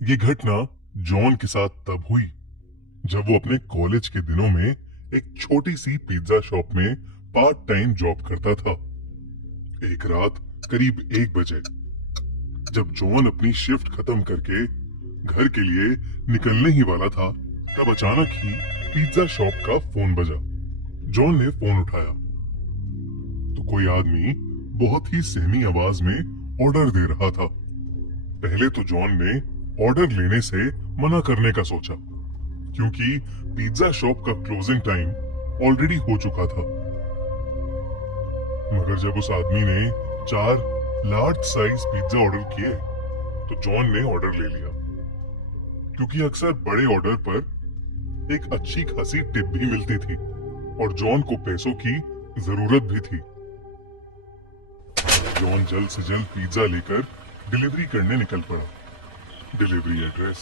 ये घटना जॉन के साथ तब हुई जब वो अपने कॉलेज के दिनों में एक छोटी सी पिज्जा शॉप में पार्ट टाइम जॉब करता था। एक रात करीब 1 बजे जब जॉन अपनी शिफ्ट खत्म करके घर के लिए निकलने ही वाला था, तब अचानक ही पिज्जा शॉप का फोन बजा। जॉन ने फोन उठाया तो कोई आदमी बहुत ही सहमी आवाज में ऑर्डर दे रहा था। पहले तो जॉन ने ऑर्डर लेने से मना करने का सोचा, क्योंकि पिज्जा शॉप का क्लोजिंग टाइम ऑलरेडी हो चुका था। मगर जब उस आदमी ने 4 लार्ज साइज पिज्जा ऑर्डर किए तो जॉन ने ऑर्डर ले लिया, क्योंकि अक्सर बड़े ऑर्डर पर एक अच्छी खासी टिप भी मिलती थी और जॉन को पैसों की जरूरत भी थी। जॉन जल्द से जल्द पिज्जा लेकर डिलीवरी करने निकल पड़ा। डिलीवरी एड्रेस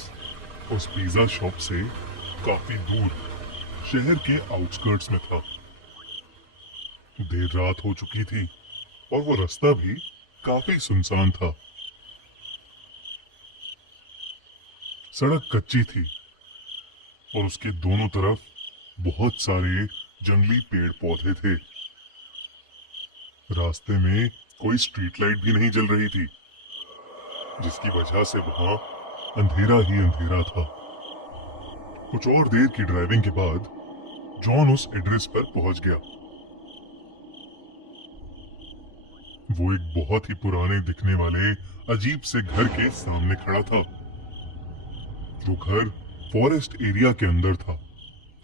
उस पिज्जा शॉप से काफी दूर शहर के आउटस्कर्ट्स में था। देर रात हो चुकी थी और वो रास्ता भी काफी सुनसान था। सड़क कच्ची थी और उसके दोनों तरफ बहुत सारे जंगली पेड़ पौधे थे। रास्ते में कोई स्ट्रीट लाइट भी नहीं जल रही थी, जिसकी वजह से वहां अंधेरा ही अंधेरा था। कुछ और देर की ड्राइविंग के बाद जॉन उस एड्रेस पर पहुंच गया। वो एक बहुत ही पुराने दिखने वाले अजीब से घर के सामने खड़ा था। वो घर फॉरेस्ट एरिया के अंदर था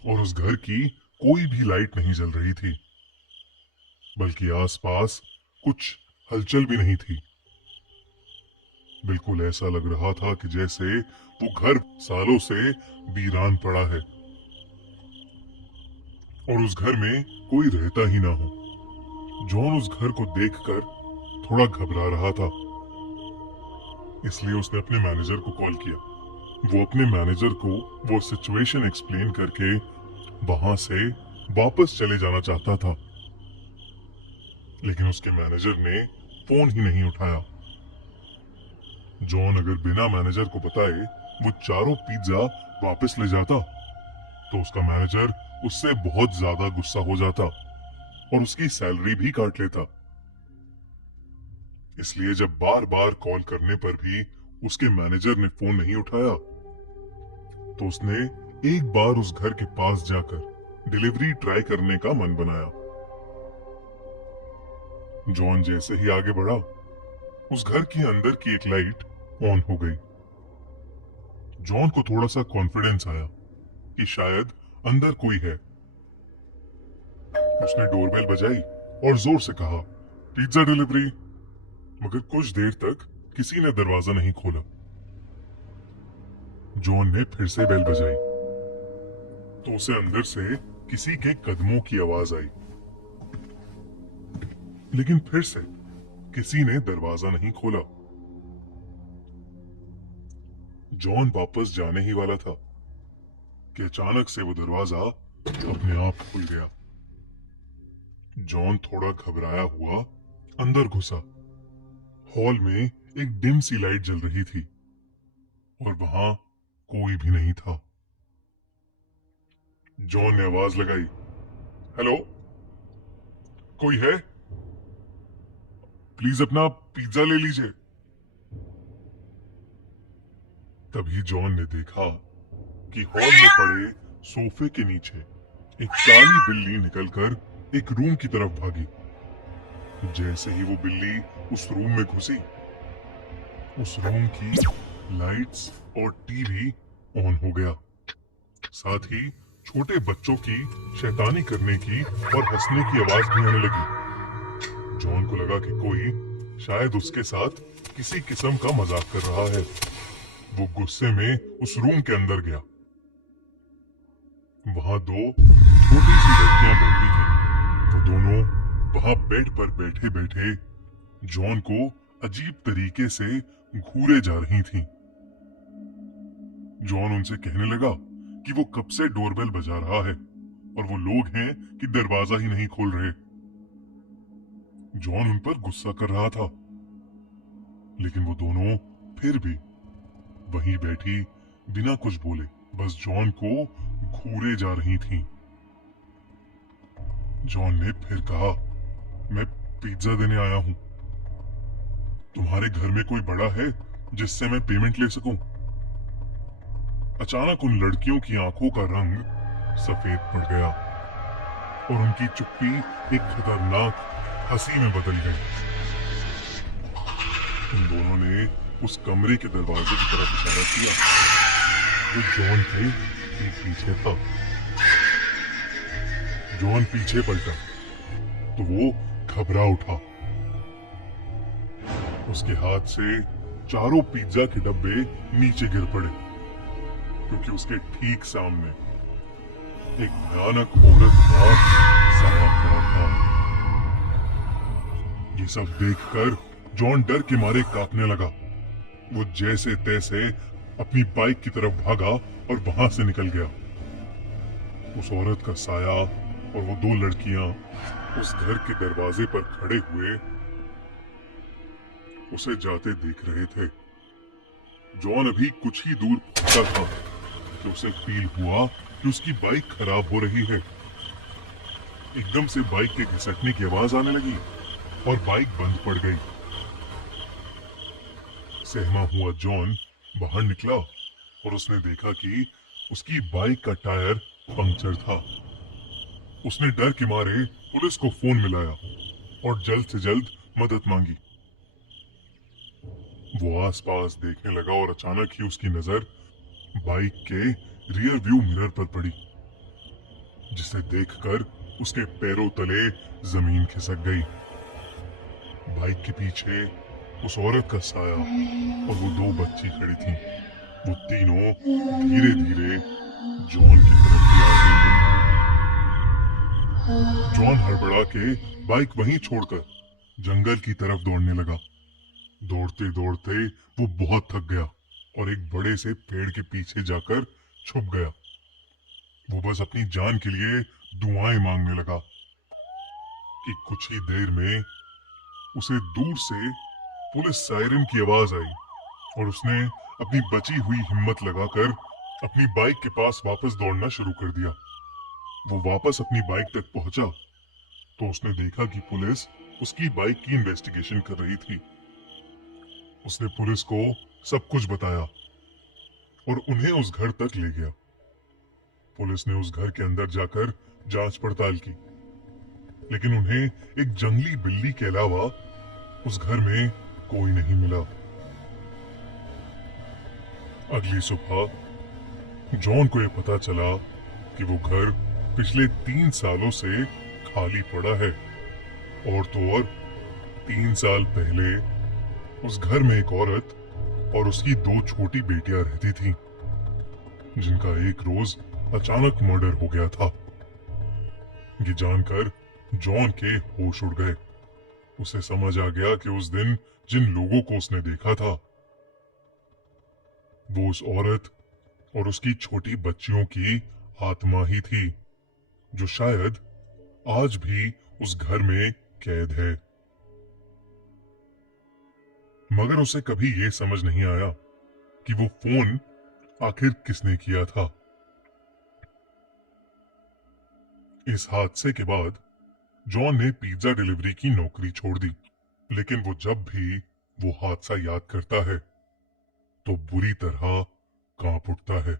और उस घर की कोई भी लाइट नहीं जल रही थी, बल्कि आसपास कुछ हलचल भी नहीं थी। बिल्कुल ऐसा लग रहा था कि जैसे वो घर सालों से वीरान पड़ा है और उस घर में कोई रहता ही ना हो। जॉन उस घर को देखकर थोड़ा घबरा रहा था, इसलिए उसने अपने मैनेजर को कॉल किया। वो अपने मैनेजर को वो सिचुएशन एक्सप्लेन करके वहां से वापस चले जाना चाहता था, लेकिन उसके मैनेजर ने फोन ही नहीं उठाया। जॉन अगर बिना मैनेजर को बताए वो चारों पिज्जा वापस ले जाता तो उसका मैनेजर उससे बहुत ज्यादा गुस्सा हो जाता और उसकी सैलरी भी काट लेता। इसलिए जब बार बार कॉल करने पर भी उसके मैनेजर ने फोन नहीं उठाया तो उसने एक बार उस घर के पास जाकर डिलीवरी ट्राई करने का मन बनाया। जॉन जैसे ही आगे बढ़ा, उस घर के अंदर की एक लाइट ऑन हो गई। जॉन को थोड़ा सा कॉन्फिडेंस आया कि शायद अंदर कोई है। उसने डोरबेल बजाई और जोर से कहा, पिज्जा डिलीवरी। मगर कुछ देर तक किसी ने दरवाजा नहीं खोला। जॉन ने फिर से बेल बजाई तो उसे अंदर से किसी के कदमों की आवाज आई, लेकिन फिर से किसी ने दरवाजा नहीं खोला। जॉन वापस जाने ही वाला था कि अचानक से वो दरवाजा अपने आप खुल गया। जॉन थोड़ा घबराया हुआ अंदर घुसा। हॉल में एक डिम सी लाइट जल रही थी और वहां कोई भी नहीं था। जॉन ने आवाज लगाई, हेलो, कोई है? प्लीज अपना पिज्जा ले लीजिए। तभी जॉन ने देखा कि हॉल में पड़े सोफे के नीचे एक काली बिल्ली निकलकर एक रूम की तरफ भागी। जैसे ही वो बिल्ली उस रूम में घुसी, उस रूम की लाइट्स और टीवी ऑन हो गया। साथ ही छोटे बच्चों की शैतानी करने की और हंसने की आवाज भी आने लगी। जॉन को लगा कि कोई शायद उसके साथ किसी किस्म का मजाक कर रहा है। वो गुस्से में उस रूम के अंदर गया। वहां दो छोटी सी लड़कियां बैठी थीं। वो दोनों वहां बेड पर बैठे बैठे जॉन को अजीब तरीके से घूरे जा रही थीं। जॉन उनसे कहने लगा कि वो कब से डोरबेल बजा रहा है और वो लोग हैं कि दरवाजा ही नहीं खोल रहे। जॉन उन पर गुस्सा कर रहा था, लेकिन वो दोनों फिर भी वहीं बैठी बिना कुछ बोले बस जॉन को घूरे जा रही थीं। जॉन ने फिर कहा, मैं पिज्जा देने आया हूं। तुम्हारे घर में कोई बड़ा है जिससे मैं पेमेंट ले सकूं? अचानक उन लड़कियों की आंखों का रंग सफेद पड़ गया और उनकी चुप्पी एक खतरनाक हंसी में बदल गई। उन दोनों ने उस कमरे के दरवाजे की तरफ इशारा किया जो जॉन के ठीक पीछे था। जॉन पीछे पलटा तो वो घबरा उठा। उसके हाथ से चारों पिज्जा के डब्बे नीचे गिर पड़े क्योंकि उसके ठीक सामने एक भयानक औरत का साया खड़ा था। ये सब देखकर जॉन डर के मारे कांपने लगा। वो जैसे तैसे अपनी बाइक की तरफ भागा और वहां से निकल गया। उस औरत का साया और वो दो लड़कियां उस घर के दरवाजे पर खड़े हुए उसे जाते देख रहे थे। जॉन अभी कुछ ही दूर पहुंचा था कि उसे फील हुआ कि उसकी बाइक खराब हो रही है। एकदम से बाइक के घिसटने की आवाज आने लगी और बाइक बंद पड़ गई। सहमा हुआ जॉन बाहर निकला और उसने देखा कि उसकी बाइक का टायर पंक्चर था। उसने डर के मारे पुलिस को फोन मिलाया और जल्द से जल्द मदद मांगी। वो आसपास देखने लगा और अचानक ही उसकी नजर बाइक के रियर व्यू मिरर पर पड़ी, जिसे देखकर उसके पैरों तले जमीन खिसक गई। बाइक के पीछे उस औरत का साया और वो दो बच्ची खड़ी थीं। वो तीनों धीरे धीरे जॉन की तरफ आ गई। जॉन हड़बड़ा के बाइक वहीं छोड़कर जंगल की तरफ दौड़ने लगा। दौड़ते दौड़ते वो बहुत थक गया और एक बड़े से पेड़ के पीछे जाकर छुप गया। वो बस अपनी जान के लिए दुआएं मांगने लगा कि कुछ ही देर में उसे दूर से पुलिस सायरन की आवाज आई और उसने अपनी बची हुई हिम्मत लगाकर अपनी बाइक के पास वापस दौड़ना शुरू कर दिया। वो वापस अपनी बाइक तक पहुंचा तो उसने देखा कि पुलिस उसकी बाइक की इन्वेस्टिगेशन कर रही थी। उसने पुलिस को सब कुछ बताया और उन्हें उस घर तक ले गया। पुलिस ने उस घर के अंदर जाकर जांच पड़ताल की, लेकिन उन्हें एक जंगली बिल्ली के अलावा उस घर में कोई नहीं मिला। अगली सुबह जॉन को यह पता चला कि वो घर पिछले 3 सालों से खाली पड़ा है और तो और 3 साल पहले उस घर में एक औरत और उसकी 2 छोटी बेटियां रहती थीं, जिनका एक रोज अचानक मर्डर हो गया था। ये जानकर जॉन के होश उड़ गए। उसे समझ आ गया कि उस दिन जिन लोगों को उसने देखा था वो उस औरत और उसकी छोटी बच्चियों की आत्मा ही थी, जो शायद आज भी उस घर में कैद है। मगर उसे कभी ये समझ नहीं आया कि वो फोन आखिर किसने किया था। इस हादसे के बाद जॉन ने पिज्जा डिलीवरी की नौकरी छोड़ दी, लेकिन वो जब भी वो हादसा याद करता है तो बुरी तरह कांप उठता है।